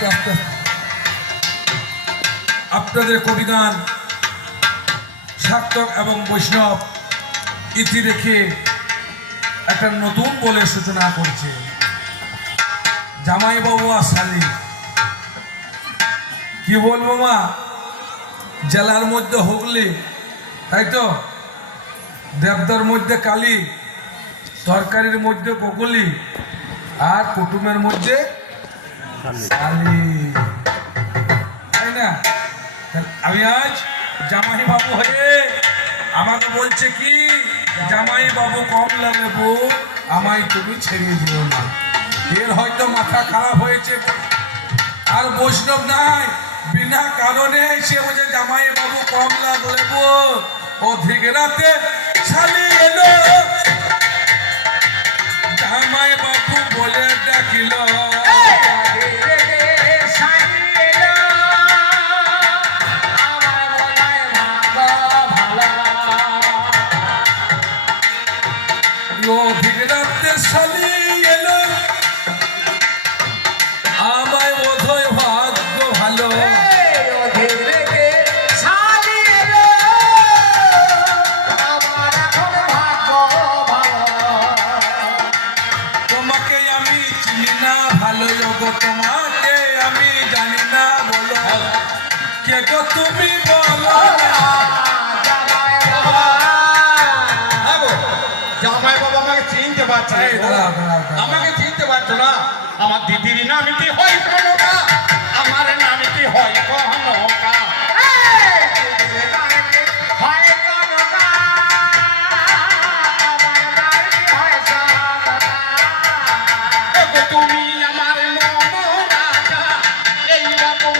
আস্তে আস্তে আপনাদের কবিগান সার্থক এবং বৈষ্ণব ইতি রেখে একটা নতুন বলে সূচনা করছে। জামাইবাবু আর শালি কি বলবো মা, জেলার মধ্যে হুগলি, তাই তো, দেবদার মধ্যে কালী, তরকারির মধ্যে বকুলি, আর কুটুমের মধ্যে শালি, তাই না? আমি আজ জামাই বাবু হয়ে আমাকে বলছে কি, জামাই বাবু কমলা লেবু আমায় তুমি ছেড়ে দিও না। এর হয়তো মাথা খারাপ হয়েছে, আর বৈষ্ণব নাই, বিনা কারণে সে বলছে জামাই বাবু কমলা লেবু। অধিক রাতে শালি এলো, জামাই বাবু বলে ডাকিল, অধিক রাতে শালি এলো, আমায় বোধহয় ভাগ্য ভালো। তোমাকে আমি চিনি না ভালো গো, তোমাকে আমি জানি না, বলো কে গো তুমি বলো। জামাই বাবা আমাকে চিনতে পারছে না, আমাকে চিনতে পারছো না। আমার দিদির নামটি হয় কনকা, আমার নামটি হয় কনকা। তুমি আমার মমরাজা, এইরকম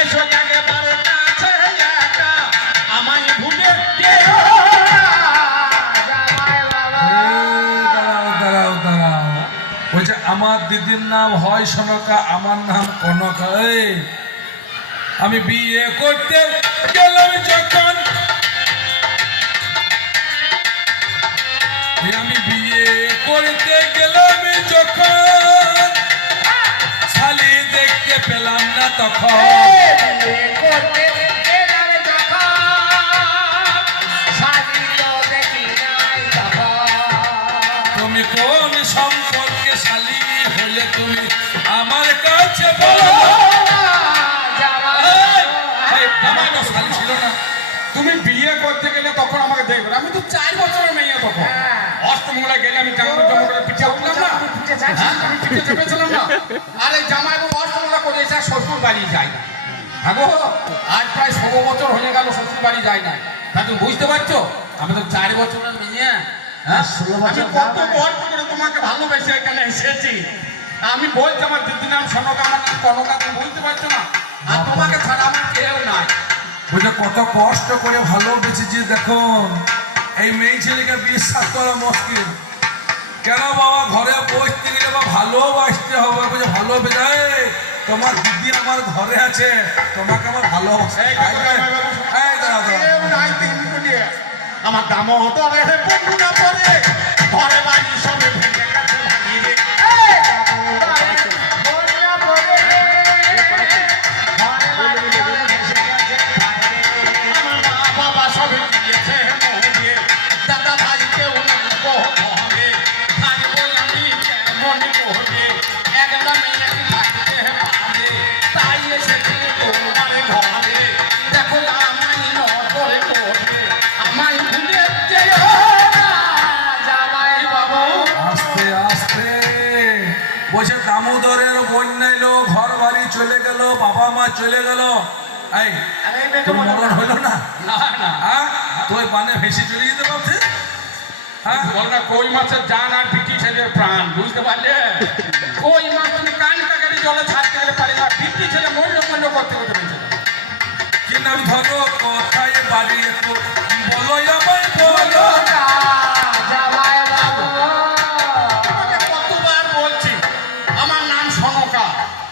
এসো একবার কাছে একা, আমায় ভুলে যেও বলছে আমার দিদির নাম হয় সনকা, আমার নাম কনকা। আমি বিয়ে করতে গেলাম যখন, আমি বিয়ে করতে গেলাম যখন, শালি দেখতে পেলাম না তখন। তুমি কোন সম্পর্কে শালি হলে তুমি আমার কাছে বলো। আমার তো শালি ছিল না। তুমি বিয়ে করতে গেলে তখন আমাকে দেখবে, আমি তো 4 বছরের মেয়ে তখন। অষ্টমঙ্গলায় গেলে আমি জামাই করে পিঠে উঠলাম না, পিঠে চেপেছিলাম না। আর এই জামাই বাবু অষ্টমঙ্গলা করে এসে শ্বশুর বাড়ি যায় না। হ্যাঁ গো, আজ প্রায় 16 বছর হয়ে গেল শ্বশুর বাড়ি যায় না। তা তুমি বুঝতে পারছো, আমি তো 4 বছরের মেয়ে। হ্যাঁ, আমি কত গল্প করে তোমাকে ভালোবেসে এখানে এসেছি। আমি বলছি আমার দিদির নাম সনকা, আমার নাম কনকা, তুমি বুঝতে পারছো না। আর তোমাকে ছাড়া আমার কেউ নাই। বুঝলে কত কষ্ট করে ভালোবেসেছি, দেখুন এই মেয়ে ছেলেকে বিশ্বাস করা মুশকিল। কেন বাবা, ঘরে বসতে গেলে বা ভালোবাসতে হবে, বুঝে ভালোবেসে তোমার দিদি আমার ঘরে আছে, তোমাকে আমার ভালোবাসে। আমার দামও হতো বন্ধু না পরে ঘরে বাড়ি সবে ভেঙে গেছে ভাগিয়ে। আমার মা বাবা সবে গিয়েছে মনে, দাদা ভাই কেউ না হবে, থাকবো আমি কেমন করে, একলা মেয়ে থাকতে পারে, তাই এসেছে তোমার ঘরে। দেখো আমায় নজরে পড়বে, আমায় ভুলে যেও না জামাই বাবু। আস্তে আস্তে বসে দামোদরের বন্যা এলো, ঘর বাড়ি চলে গেল, বাবা মা চলে গেল। এই তোর মরণ হলো না? না না, হ্যাঁ, তুই বানে ভেসে চলে যেতে পারছিস। হ্যাঁ, বল না, কই মাছের জান আর পিটি ছেলের প্রাণ, বুঝতে পারলে? কই মাছ তুমি কান কাকারি জলে ছাড়তে গেলে পারে না, পিটি ছেলে মূল্য মূল্য করতে করতে পেয়েছে। কিন্তু আমি ধরো কোথায় বাড়ি একটু বলো, আমায় বলো। তোমাকে কতবার বলছি আমার নাম সনকা,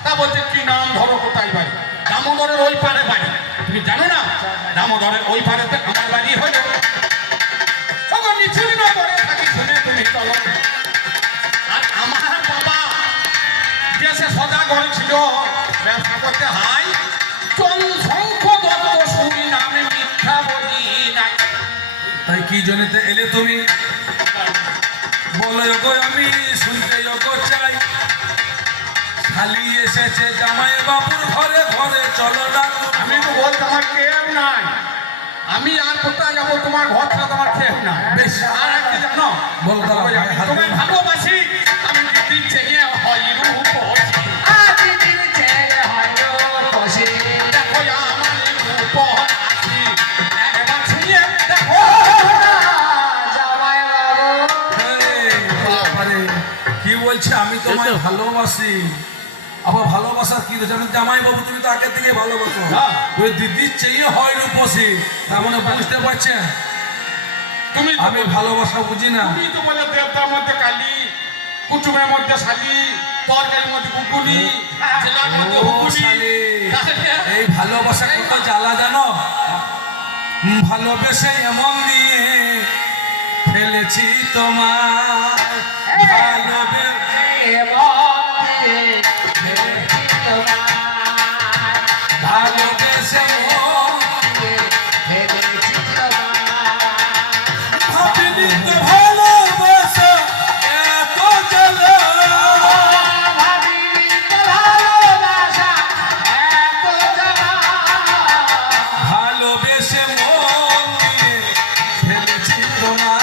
তা বলছে কি নাম ধরো কোথায় বাড়ি? দামোদরের ওই পারে বাড়ি, তুমি জানো না? দামোদরের ওই পারেতে আমার বাড়ি হলো। নিচুরি না করে থাকি শুনে তুমি চলো। আর আমার বাবা দেশে ঘরে ছিল ব্যবসা করতে হাই চল শঙ্খ দত্ত শুনি নামে মিথ্যা বলি নাই। তাই কি জনিতে এলে তুমি বলো গো আমি শুনতে গো চাই খালি এসেছে জামাই বাবুর ঘরে ঘরে চলো না আমি তো বলতে আমার কেউ নাই, আমি আর কোথায় যাবো, তোমার ঘর ছাড়া তোমার খেয়ে না। বেশ। আর একটি জানো বল দাঁড়াও, ভাই, হাত তোমায় ধরো। ভালোবাসি আমি দিদির চেয়ে হয় রূপসী। দেখো আমার রূপসী একবার ছুঁয়ে দেখো। বাবারে, কি বলছে আমি তোমায় ভালোবাসি, আবার ভালোবাসার কি রয়েছে? আমি জামাই বাবু তুমি তো আগে থেকে ভালোবাসো, হ্যাঁ। ওই দিদির চেয়ে হয় রূপসী, তার মানে বুঝতে পারছেন তুমি আমি ভালোবাসা বুঝি না। তুমি তো বলে দেবতার মধ্যে কালী, কুটুমের মধ্যে শালি, তরকারির মধ্যে কুকুনি, জেলার মধ্যে ও হুকুনি। শালি, এই ভালোবাসা কত জ্বালা জানো? ভালোবেসে এমন দিয়ে ফেলেছি তোমার, ভালোবেসে ভাবিনি তো ভালোবাসা এত জ্বালা, ভালোবেসে মন দিয়ে ফেলেছি তোমার।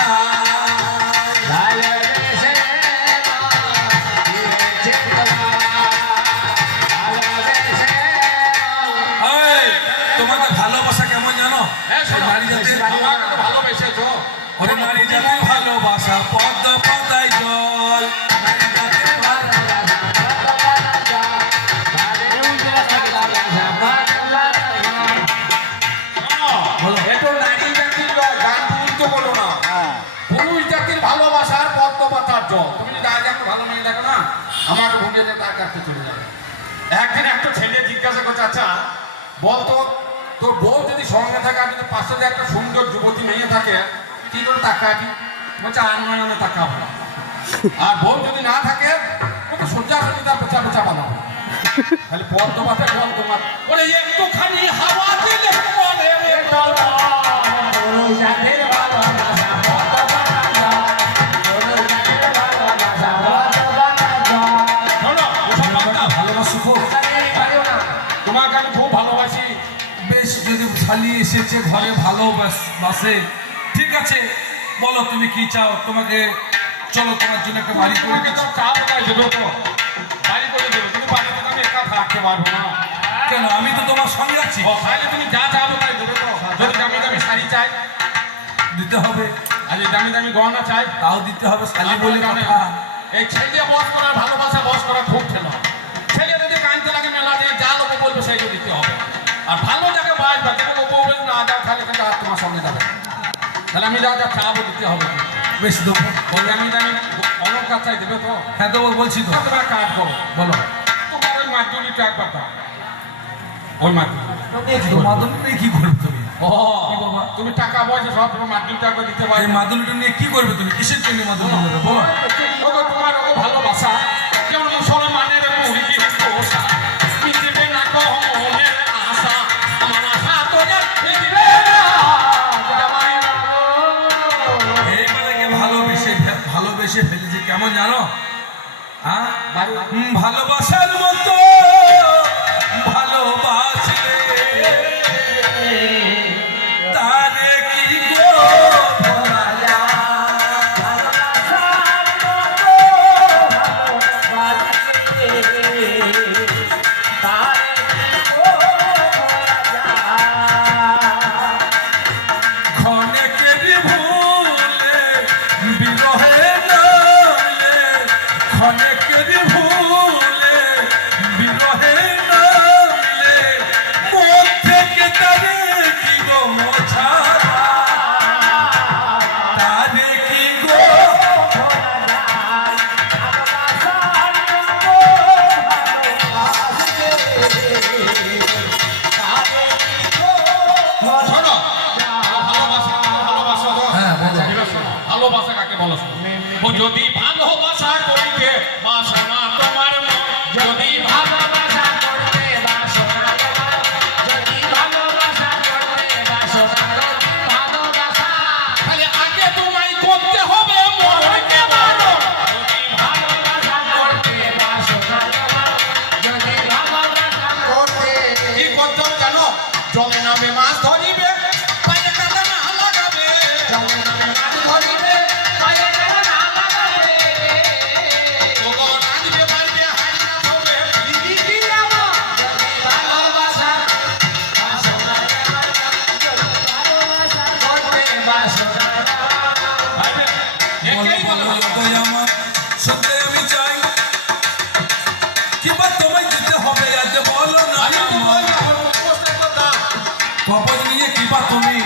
এই, তোমাদের ভালোবাসা কেমন জানো? হ্যাঁ, শোনো, নারী জাতির আমাকে তো ভালোবেসেছো। ওরে নারী জাতির ভালোবাসা পদ্ম পাতায় জল, নারী জাতির শোনো, এটা নারী জাতির গান তুমি তো বলো না। পুরুষ জাতির ভালোবাসার পদ্ম পাতার জল। তুমি যদি আগে একটা ভালো মেয়ে দেখো না, আমাকে ভুলে যেতে তার কাছে চলে যাবে। একদিন একটা ছেলে জিজ্ঞাসা করছে, আচ্ছা বলতো তোর বউ যদি সঙ্গে থাকে আর যদি পাশে যদি একটা সুন্দর যুবতী মেয়ে থাকে কি করে তাকাবি? বলছে আনমনে তাকাবো। আর বউ যদি না থাকে তো সোজা সোজা তার পেছা পেছা বানাবো। খালি পদ্ম পাতার জল তোমার বলে একটুখানি হাওয়া দিলে পরে রে গলা। শোনো, ওসব বাদ দাও। ভালোবাসা খুব তোমাকে আমি খুব ভালোবাসি। বেশ, যদি শালি এসেছে ঘরে ভালোবাসে ঠিক আছে, বলো তুমি কি চাও? তোমাকে চলো তোমার জন্য একটা বাড়ি করে তোমাকে তো চা বানাই দেবো তো, বাড়ি করে দেবো। তুমি বাড়িতে আমি একা থাকতে পারবো না। কেন? আমি তো তোমার সঙ্গে আছি, ও, তাহলে তুমি যা চাবো তাই দেবে তো। যদি দামি দামি শাড়ি চাই, দিতে হবে, আর যদি দামি দামি গহনা চাই, তাও দিতে হবে, শালি বলে জানে কথা। এই ছেলে বস করার ভালোবাসা বস করা খুব ঠেলা। ছেলে যদি কানতে লাগে মেলা দিয়ে যা লোক বলবে সেই দিতে হবে। আর ভালো জায়গায় বাইর বা যেগুলো বলবে না যাও তাহলে কিন্তু আর তোমার সঙ্গে যাবে। তাহলে আমি যা যা চাবো দিতে হবে। বেশ দেবো, ওই দামি দামি অলঙ্কার চাই দেবে তো। হ্যাঁ দেবো, বলছি তো, তোমার কাজ করো, বলো। তোমার ওই মাধ্যমিকটা একবার দাও। ওই মাধ্যমিক তো মাদুলি নিয়ে কি করবে তুমি? ও কি বাবা? তুমি টাকা পয়সা সব তোমার মাধ্যমিকটা একবার দিতে পারবে। এই মাদুলিটা নিয়ে কি করবে তুমি? কিসের জন্য মাদুলি নেবে বলো? ওগো তোমার ওগো ভালোবাসা কেমন মুসলমানের মুরগির পোষা মিটবে না গো মনের আশা, আমার আশা তোদের ফিরবে না জামাই বাবু। এইবারে ভালোবেসে ফেলেছে কেমন জানো? হ্যাঁ, ভালোবাসার মতো ভালোবাসে তারে কি গো ভোলা যায়? ক্ষণেকের ভুলে বিরহে নলে, ক্ষণেকের ভুলে বিরহে কিংবা তোমায় দিতে হবে আজ বলো না আমি তো বললাম, আমার কষ্টের কথা। কবজ নিয়ে কিবা তুমি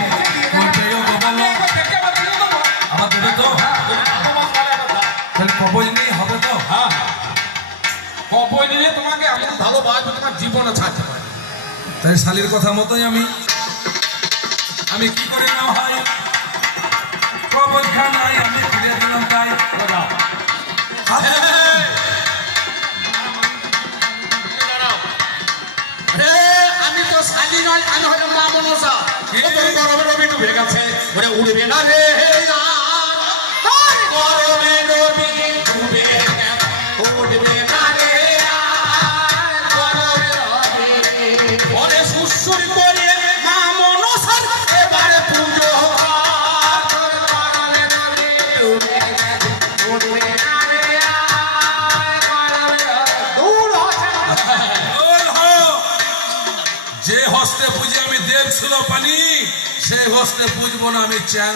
বলবে ও বলো একবার দেখে আবার দিয়ে দেবো। আমার দেবে তো তোমার বলার কথা। তাহলে কবজ নিয়ে হবে তো হ্যাঁ, কবই নিয়ে তোমাকে এমন ভালোবাসবে তোমার জীবনে ছাড়তে পারে। তাই শালির কথা মতোই আমি কি করে না ভাই কবজ খানাই আমি ফিরে দিলাম তাই হাতে আমি তো শালি নয়, আমি হয়তো মা মনসা। ও তোর গরমে রবি ডুবে গেছে, ওরে উড়বে না রে আর গরমে রবি ডুবে গেছে, উড়বে না রে আর গরমে রবি। ওরে সুসুরি করে মা মনসা এবারে পুজো কর। তোর গরমে রবি ডুবে গেছে, উড়বে না রে আর গরমে রবি। দূর হচ্ছে না। ওল হো যে হস্তে পুজে আমি দেব ছিল পানি সে হস্তে পুজবো না আমি চ্যাং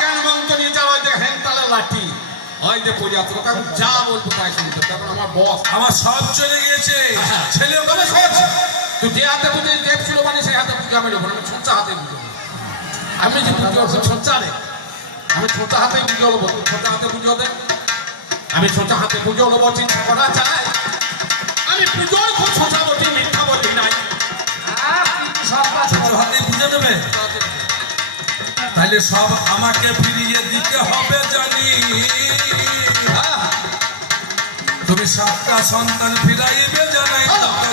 কেন বলতো নিয়ে যাওয়া যে হ্যান্ডতালে লাঠি হয় যে পূজা তো তখন যা বলবো তাই শুনতো। তখন আমার বস আমার সব চলে গিয়েছে ছেলে তবে শোন, তুই যে হাতে পুজো দেখছিল মানে সেই হাতে পুজো আমি নেবো না, আমি ছোঁচা হাতে পুজো নেবো। আমি যে পুজো হচ্ছে ছোঁচা রে, আমি ছোঁচা হাতে পুজো নেবো। তুই ছোঁচা হাতে পুজো দে, আমি ছোঁচা হাতে পুজো নেবো। চিন্তা করা যায় আমি পুজোর খুব ছোঁচা বলছি, মিথ্যা বলছি নাই। ছোট হাতে পুজো দেবে তাহলে সব আমাকে ফিরিয়ে দিতে হবে জানি তুমি সাতটা সন্তান ফিরাইবে জানাই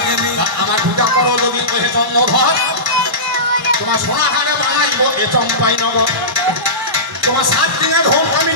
জানি আমার পূজা করো যদি কহে চন্দ্রধর, তোমার সোনাহারে বানাইবো এ চম্পাই নগর। তোমার 7 দিনের হোম আমি